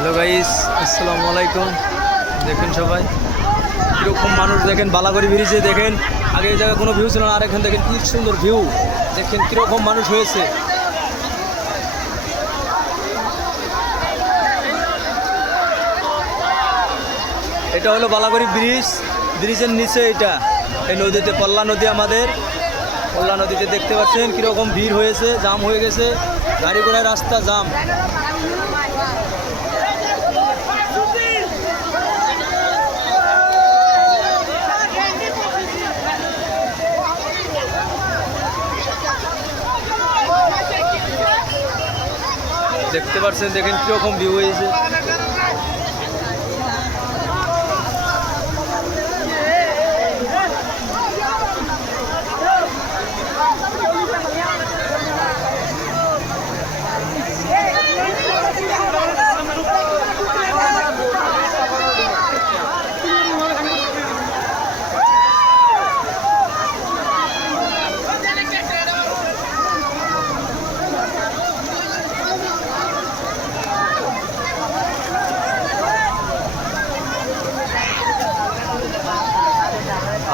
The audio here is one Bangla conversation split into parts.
হ্যালো গাইস, আসসালামু আলাইকুম। দেখেন সবাই কীরকম মানুষ, দেখেন বালাগড়ি ব্রিজে দেখেন, আগে এই জায়গায় কোনো ভিউ ছিল না, আর এখানে দেখেন কী সুন্দর ভিউ, দেখেন কীরকম মানুষ হয়েছে। এটা হলো বালাগড়ি ব্রিজ, ব্রিজের নিচে এটা এই নদীতে পল্লা নদী, আমাদের পল্লা নদীতে দেখতে পাচ্ছেন কীরকম ভিড় হয়েছে, জাম হয়ে গেছে, গাড়ি ঘোড়ার রাস্তা জাম। দেখতে পাচ্ছেন, দেখেন কীরকম ভিউ হয়েছে।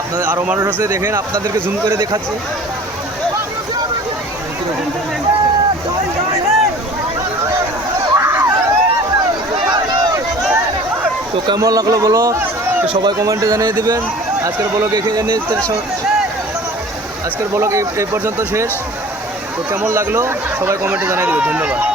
আপনাদের আরও মানুষ আছে, দেখেন আপনাদেরকে জুম করে দেখাচ্ছি। তো কেমন লাগলো বলো, সবাই কমেন্টে জানিয়ে দেবেন। আজকের ব্লগ এখানে, আজকের ব্লগ এই পর্যন্ত শেষ। তো কেমন লাগলো সবাই কমেন্টে জানিয়ে দেবে। ধন্যবাদ।